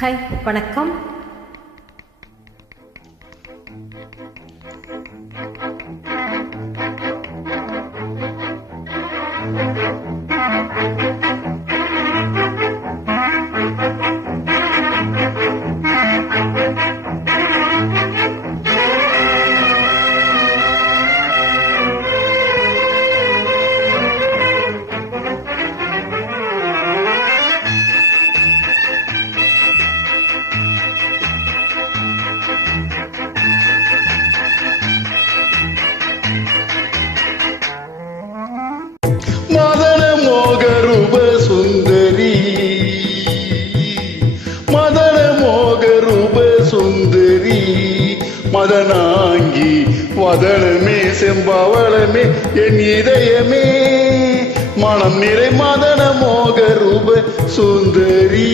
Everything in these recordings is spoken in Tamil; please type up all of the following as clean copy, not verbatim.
ஹாய், வணக்கம். மதன மோக ரூப சுந்தரி, மதன மோக ரூப சுந்தரி, மதனாங்கி வதனமே செம்பவளமே என் இதயமே, மனம் நிறை மதன மோக ரூப சுந்தரி.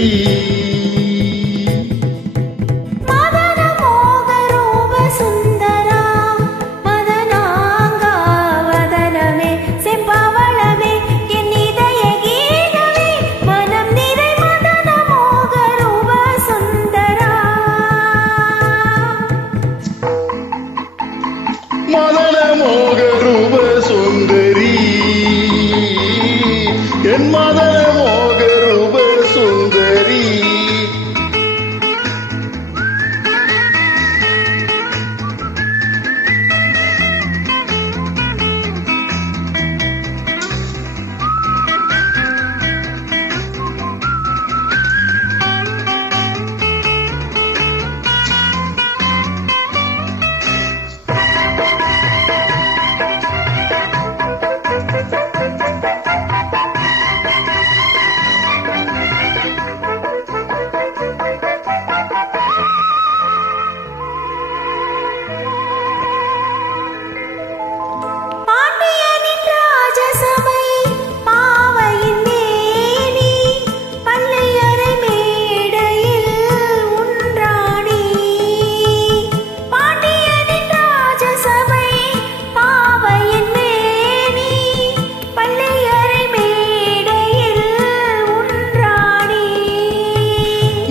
மதன மோக ரூப சுந்தரி, என் மதன மோக ரூப சுந்தரி.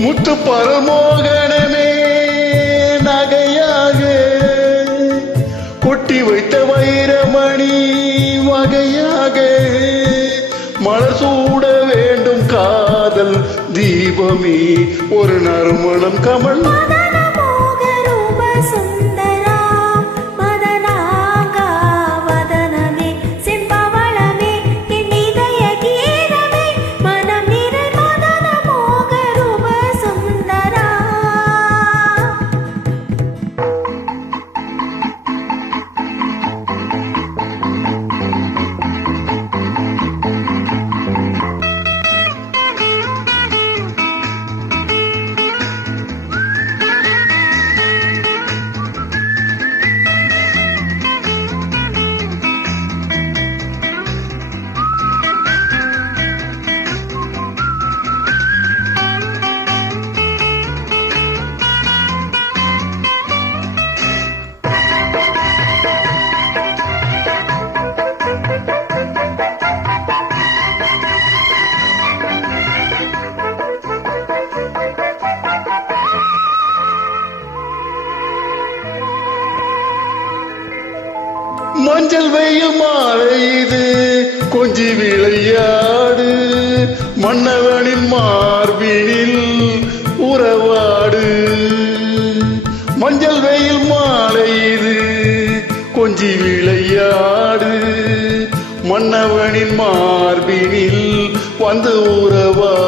முத்து பரமோகனமே நகையாக கொட்டி வைத்த வைரமணி வகையாக, மலர் சூட வேண்டும் காதல் தீபமே ஒரு நறுமணம் கமல். மஞ்சள் வெயில் மாலை இது கொஞ்சி விளையாடு, மன்னவனின் மார்பினில் உறவாடு. மஞ்சள் வெயில் மாலை இது கொஞ்சி விளையாடு, மன்னவனின் மார்பினில் வந்து உறவாடு.